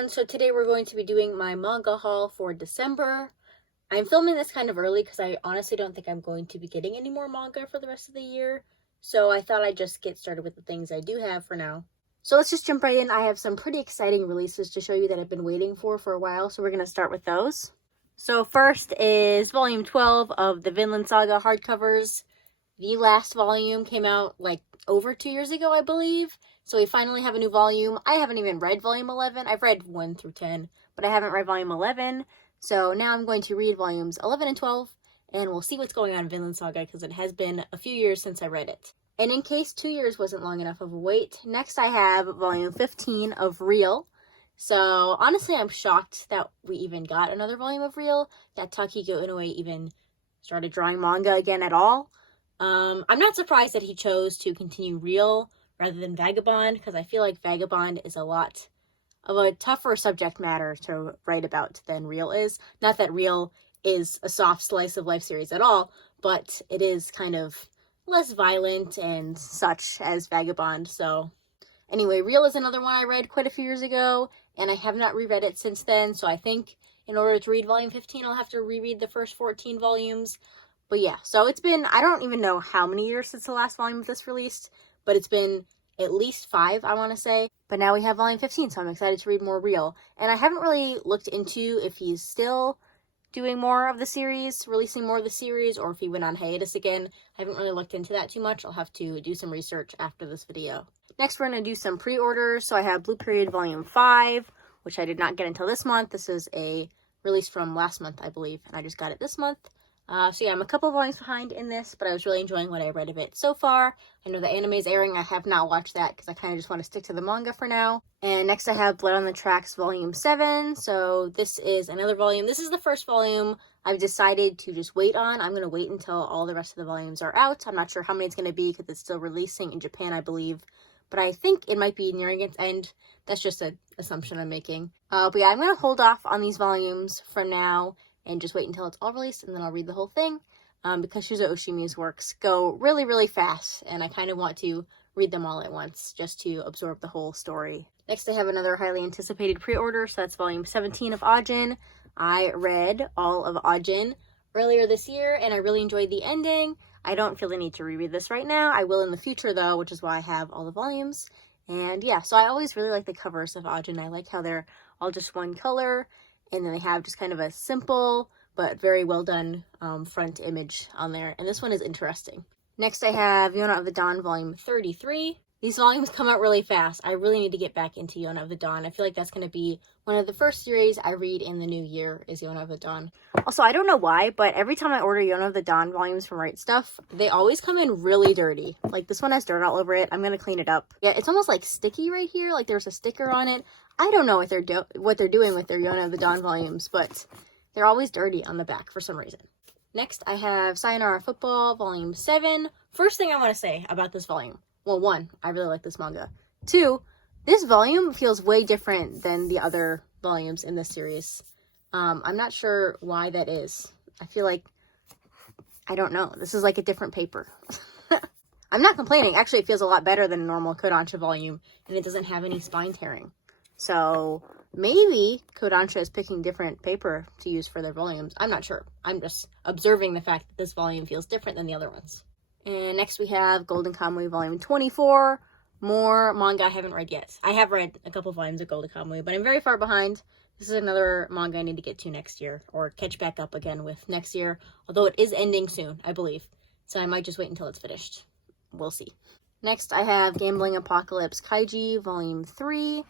everyone, so today we're going to be doing my manga haul for December. I'm filming this kind of early because I honestly don't think I'm going to be getting any more manga for the rest of the year, so I thought I'd just get started with the things I do have for now. So let's just jump right in. I have some pretty exciting releases to show you that I've been waiting for a while, so we're going to start with those. So first is volume 12 of the Vinland Saga hardcovers. The last volume came out like over 2 years ago, I believe. So we finally have a new volume. I haven't even read volume 11. I've read 1 through 10, but I haven't read volume 11. So now I'm going to read volumes 11 and 12, and we'll see what's going on in Vinland Saga because it has been a few years since I read it. And in case 2 years wasn't long enough of a wait, next I have volume 15 of Real. So honestly, I'm shocked that we even got another volume of Real, that Takehiko Inoue even started drawing manga again at all. I'm not surprised that he chose to continue Real rather than Vagabond, because I feel like Vagabond is a lot of a tougher subject matter to write about than Real is. Not that Real is a soft slice of life series at all, but it is kind of less violent and such as Vagabond. So anyway, Real is another one I read quite a few years ago, and I have not reread it since then, so I think in order to read volume 15, I'll have to reread the first 14 volumes. But yeah, so it's been, I don't even know how many years since the last volume of this released, but it's been at least 5, I want to say. But now we have volume 15, so I'm excited to read more Real. And I haven't really looked into if he's still doing more of the series, releasing more of the series, or if he went on hiatus again. I haven't really looked into that too much. I'll have to do some research after this video. Next, we're going to do some pre-orders. So I have Blue Period Volume 5, which I did not get until this month. This is a release from last month, I believe, and I just got it this month. So yeah, I'm a couple volumes behind in this, but I was really enjoying what I read of it so far. I know the anime is airing. I have not watched that because I kind of just want to stick to the manga for now. And next I have Blood on the Tracks Volume 7. So this is another volume. This is the first volume I've decided to just wait on. I'm going to wait until all the rest of the volumes are out. I'm not sure how many it's going to be because it's still releasing in Japan, I believe. But I think it might be nearing its end. That's just an assumption I'm making. But yeah, I'm going to hold off on these volumes for now and just wait until it's all released, and then I'll read the whole thing, because Shuzo Oshimi's works go really, really fast, and I kind of want to read them all at once, just to absorb the whole story. Next, I have another highly anticipated pre-order, so that's volume 17 of Ajin. I read all of Ajin earlier this year, and I really enjoyed the ending. I don't feel the need to reread this right now. I will in the future, though, which is why I have all the volumes. And yeah, so I always really like the covers of Ajin. I like how they're all just one color, and then they have just kind of a simple but very well done front image on there. And this one is interesting. Next I have Yona of the Dawn Volume 33. These volumes come out really fast. I really need to get back into Yona of the Dawn. I feel like that's going to be one of the first series I read in the new year is Yona of the Dawn. Also, I don't know why, but every time I order Yona of the Dawn volumes from Right Stuff, they always come in really dirty. Like this one has dirt all over it. I'm going to clean it up. Yeah, it's almost like sticky right here. Like there's a sticker on it. I don't know what they're doing with their Yona of the Dawn volumes, but they're always dirty on the back for some reason. Next, I have Sayonara Football Volume 7. First thing I want to say about this volume. Well, 1, I really like this manga. 2, this volume feels way different than the other volumes in this series. I'm not sure why that is. I feel like, I don't know. This is like a different paper. I'm not complaining. Actually, it feels a lot better than a normal Kodansha volume, and it doesn't have any spine tearing. So maybe Kodansha is picking different paper to use for their volumes. I'm not sure. I'm just observing the fact that this volume feels different than the other ones. And next we have Golden Kamuy Volume 24. More manga I haven't read yet. I have read a couple volumes of Golden Kamuy, but I'm very far behind. This is another manga I need to get to next year, or catch back up again with next year, although it is ending soon, I believe. So I might just wait until it's finished. We'll see. Next I have Gambling Apocalypse Kaiji Volume 3.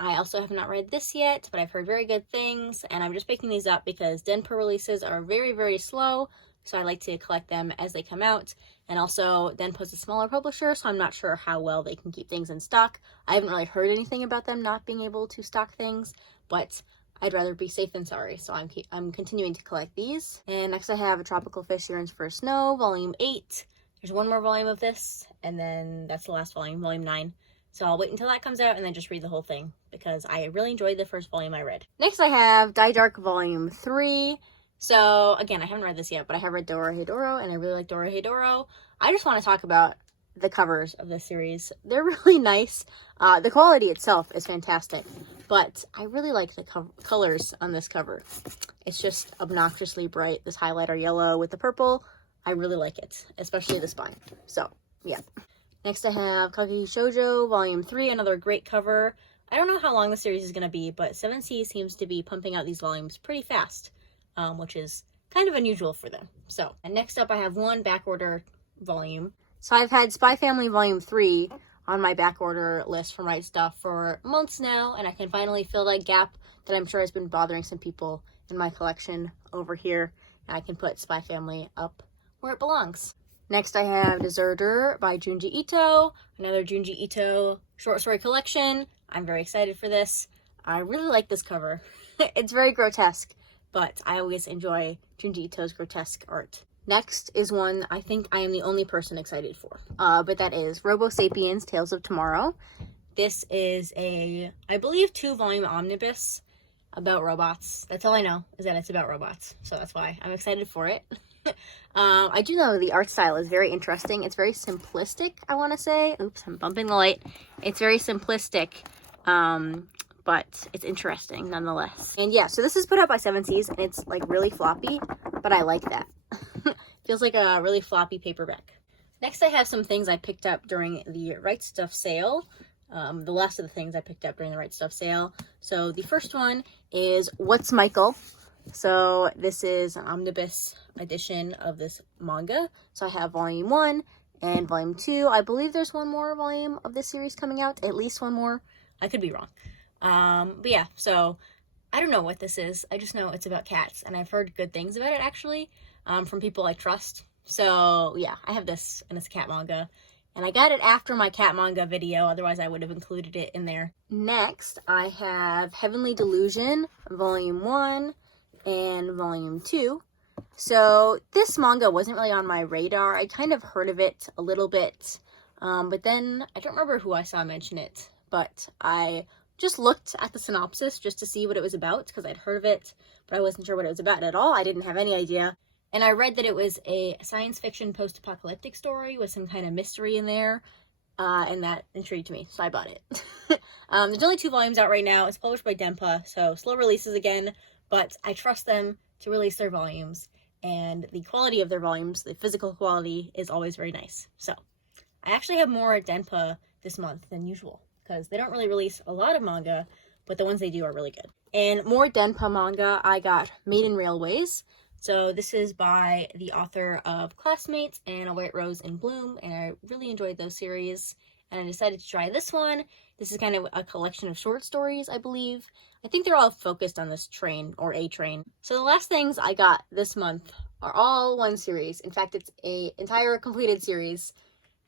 I also have not read this yet, but I've heard very good things, and I'm just picking these up because Denpa releases are very, very slow, so I like to collect them as they come out. And also, Denpa's a smaller publisher, so I'm not sure how well they can keep things in stock. I haven't really heard anything about them not being able to stock things, but I'd rather be safe than sorry, so I'm continuing to collect these. And next I have A Tropical Fish Yearns for Snow, Volume 8. There's one more volume of this, and then that's the last volume, Volume 9. So I'll wait until that comes out and then just read the whole thing because I really enjoyed the first volume I read. Next I have Dai Dark Volume 3. So again, I haven't read this yet, but I have read Dorohedoro and I really like Dorohedoro. I just want to talk about the covers of this series. They're really nice. The quality itself is fantastic, but I really like the colors on this cover. It's just obnoxiously bright. This highlighter yellow with the purple, I really like it, especially the spine. So, yeah. Next I have Kageki Shoujo Volume 3, another great cover. I don't know how long the series is going to be, but 7C seems to be pumping out these volumes pretty fast, which is kind of unusual for them. So, and next up I have one backorder volume. So I've had Spy Family Volume 3 on my backorder list from Right Stuf for months now, and I can finally fill that gap that I'm sure has been bothering some people in my collection over here. And I can put Spy Family up where it belongs. Next I have Deserter by Junji Ito, another Junji Ito short story collection. I'm very excited for this. I really like this cover. It's very grotesque, but I always enjoy Junji Ito's grotesque art. Next is one I think I am the only person excited for, but that is Robo Sapiens Tales of Tomorrow. This is a, I believe, 2-volume omnibus about robots. That's all I know, is that it's about robots, so that's why I'm excited for it. I do know the art style is very interesting. It's very simplistic, I want to say. Oops, I'm bumping the light. It's very simplistic, but it's interesting nonetheless. And yeah, so this is put out by 7Cs, and it's like really floppy, but I like that. Feels like a really floppy paperback. Next, I have some things I picked up during the Right Stuf sale. The last of the things I picked up during the Right Stuf sale. So the first one is What's Michael? So this is an omnibus edition of this manga. So I have volume 1 and volume 2. I believe there's one more volume of this series coming out. At least one more. I could be wrong. But yeah, so I don't know what this is. I just know it's about cats, and I've heard good things about it actually, from people I trust. So yeah, I have this, and it's a cat manga. And I got it after my cat manga video, otherwise I would have included it in there. Next, I have Heavenly Delusion, Volume 1 and Volume 2. So this manga wasn't really on my radar. I kind of heard of it a little bit, but then I don't remember who I saw mention it, but I just looked at the synopsis just to see what it was about, because I'd heard of it, but I wasn't sure what it was about at all. I didn't have any idea. And I read that it was a science fiction post-apocalyptic story with some kind of mystery in there, and that intrigued me, so I bought it. There's only 2 volumes out right now. It's published by Denpa, so slow releases again, but I trust them to release their volumes, and the quality of their volumes, the physical quality, is always very nice. So I actually have more Denpa this month than usual, because they don't really release a lot of manga, but the ones they do are really good. And more Denpa manga, I got Maiden Railways. So this is by the author of Classmates and A White Rose in Bloom, and I really enjoyed those series, and I decided to try this one. This is kind of a collection of short stories, I believe. I think they're all focused on this train, or a train. So the last things I got this month are all one series. In fact, it's an entire completed series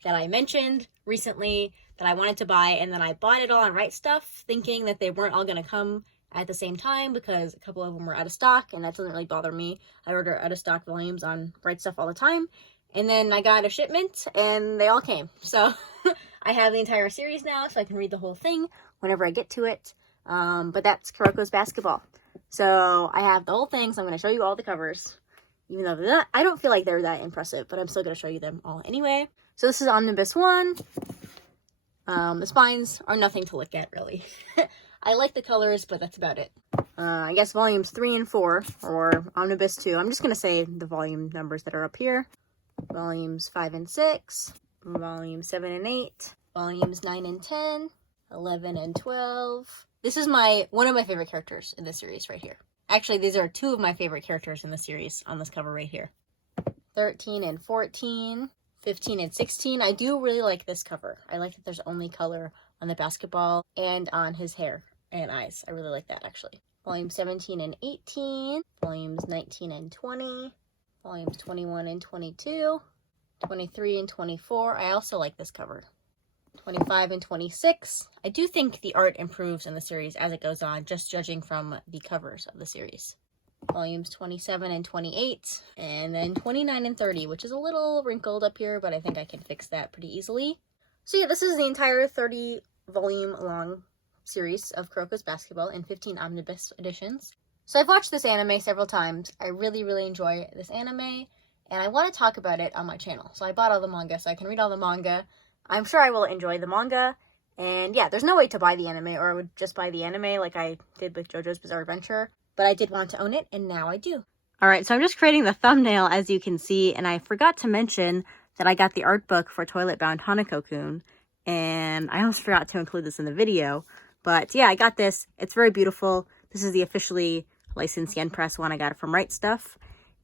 that I mentioned recently that I wanted to buy, and then I bought it all on Right Stuf, thinking that they weren't all going to come at the same time because a couple of them were out of stock, and that doesn't really bother me. I order out of stock volumes on Right Stuf all the time. And then I got a shipment, and they all came. So I have the entire series now, so I can read the whole thing whenever I get to it. But that's Kuroko's Basketball. So I have the whole thing, so I'm going to show you all the covers. Even though they're not, I don't feel like they're that impressive, but I'm still going to show you them all anyway. So this is Omnibus 1. The spines are nothing to look at, really. I like the colors, but that's about it. I guess volumes 3 and 4, or Omnibus 2. I'm just going to say the volume numbers that are up here. Volumes 5 and 6, volumes 7 and 8, volumes 9 and 10, 11 and 12. This is one of my favorite characters in this series right here. Actually, these are 2 of my favorite characters in the series on this cover right here. 13 and 14, 15 and 16. I do really like this cover. I like that there's only color on the basketball and on his hair and eyes. I really like that, actually. Volumes 17 and 18, volumes 19 and 20, volumes 21 and 22, 23 and 24. I also like this cover. 25 and 26. I do think the art improves in the series as it goes on, just judging from the covers of the series. Volumes 27 and 28, and then 29 and 30, which is a little wrinkled up here, but I think I can fix that pretty easily. So yeah, this is the entire 30-volume long series of Kuroko's Basketball in 15 omnibus editions. So I've watched this anime several times. I really, really enjoy this anime, and I want to talk about it on my channel. So I bought all the manga so I can read all the manga. I'm sure I will enjoy the manga. And yeah, there's no way to buy the anime, or I would just buy the anime like I did with JoJo's Bizarre Adventure. But I did want to own it, and now I do. Alright, so I'm just creating the thumbnail, as you can see, and I forgot to mention that I got the art book for Toilet Bound Hanako-kun, and I almost forgot to include this in the video. But yeah, I got this. It's very beautiful. This is the officially licensed Yen Press one. I got it from Right Stuff.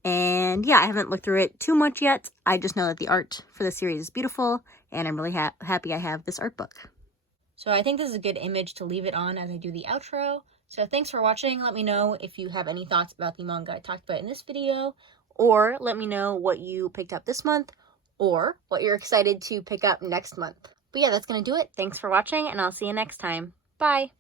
And yeah, I haven't looked through it too much yet. I just know that the art for the series is beautiful, and I'm really happy I have this art book. So I think this is a good image to leave it on as I do the outro. So thanks for watching. Let me know if you have any thoughts about the manga I talked about in this video, or let me know what you picked up this month, or what you're excited to pick up next month. But yeah, that's going to do it. Thanks for watching, and I'll see you next time. Bye!